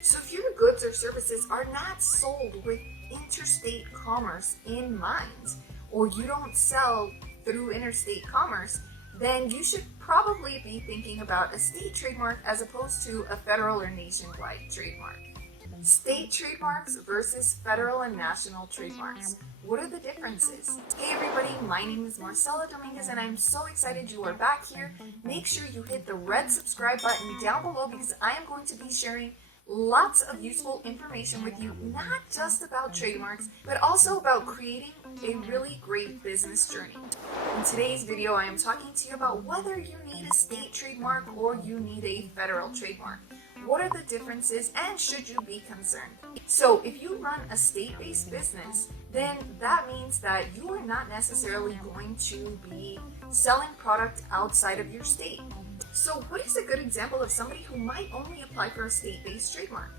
So if your goods or services are not sold with interstate commerce in mind, or you don't sell through interstate commerce, then you should probably be thinking about a state trademark as opposed to a federal or nationwide trademark. State trademarks versus federal and national trademarks. What are the differences? Hey everybody, my name is Marcella Dominguez and I'm so excited you are back here. Make sure you hit the red subscribe button down below because I am going to be sharing lots of useful information with you, not just about trademarks, but also about creating a really great business journey. In today's video, I am talking to you about whether you need a state trademark or you need a federal trademark. What are the differences and should you be concerned? So if you run a state-based business, then that means that you are not necessarily going to be selling product outside of your state. So what is a good example of somebody who might only apply for a state-based trademark?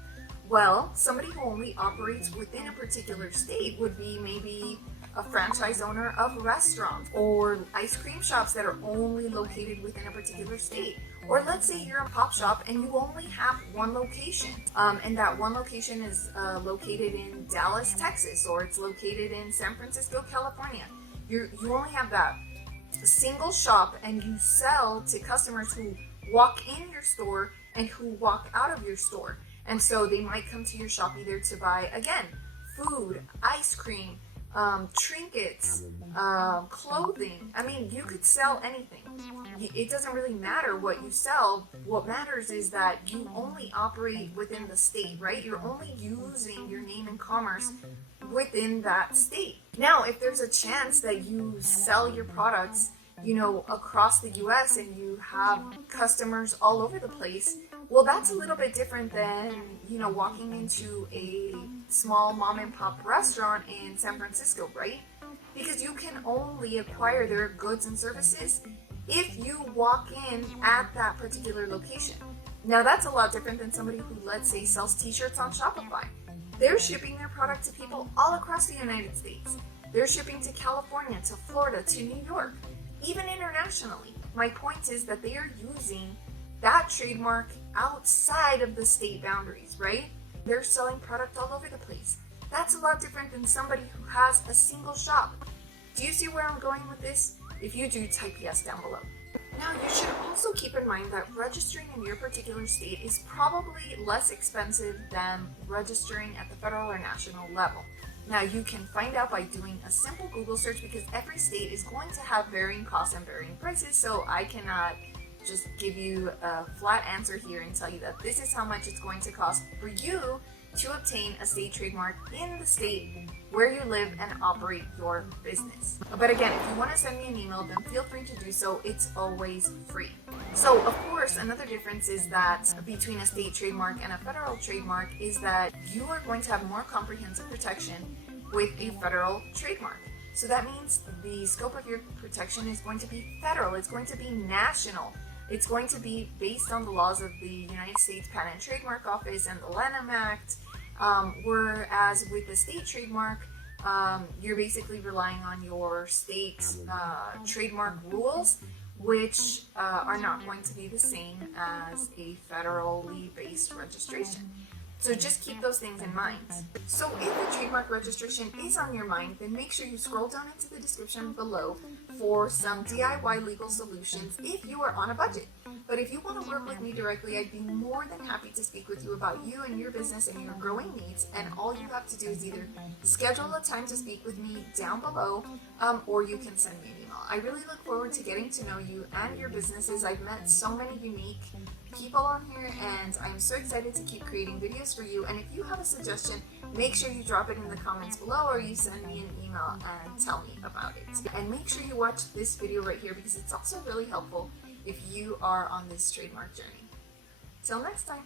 Well, somebody who only operates within a particular state would be maybe a franchise owner of restaurants or ice cream shops that are only located within a particular state. Or let's say you're a pop shop and you only have one location, and that one location is located in Dallas, Texas, or it's located in San Francisco, California. You only have that single shop and you sell to customers who walk in your store and who walk out of your store. And so they might come to your shop either to buy, again, food, ice cream, trinkets, clothing. I mean, you could sell anything. It doesn't really matter what you sell. What matters is that you only operate within the state, right? You're only using your name in commerce within that state. Now, if there's a chance that you sell your products, across the US and you have customers all over the place, well, that's a little bit different than, walking into a small mom and pop restaurant in San Francisco, right? Because you can only acquire their goods and services if you walk in at that particular location. Now, that's a lot different than somebody who, let's say, sells t-shirts on Shopify. They're shipping their product to people all across the United States. They're shipping to California, to Florida, to New York, even internationally. My point is that they are using that trademark outside of the state boundaries, right? They're selling product all over the place. That's a lot different than somebody who has a single shop. Do you see where I'm going with this? If you do, type yes down below. Now, you should also keep in mind that registering in your particular state is probably less expensive than registering at the federal or national level. Now, you can find out by doing a simple Google search because every state is going to have varying costs and varying prices, so I cannot just give you a flat answer here and tell you that this is how much it's going to cost for you to obtain a state trademark in the state where you live and operate your business. But again, if you want to send me an email, then feel free to do so. It's always free. So of course, another difference is that between a state trademark and a federal trademark is that you are going to have more comprehensive protection with a federal trademark. So that means the scope of your protection is going to be federal. It's going to be national. It's going to be based on the laws of the United States Patent and Trademark Office and the Lanham Act, whereas with the state trademark, you're basically relying on your state's trademark rules, which are not going to be the same as a federally based registration. So just keep those things in mind. So if the trademark registration is on your mind, then make sure you scroll down into the description below for some DIY legal solutions if you are on a budget. But if you want to work with me directly, I'd be more than happy to speak with you about you and your business and your growing needs. And all you have to do is either schedule a time to speak with me down below, or you can send me an email. I really look forward to getting to know you and your businesses. I've met so many unique people on here and I'm so excited to keep creating videos for you. And if you have a suggestion, make sure you drop it in the comments below or you send me an email and tell me about it. And make sure you watch this video right here because it's also really helpful if you are on this trademark journey. Till next time.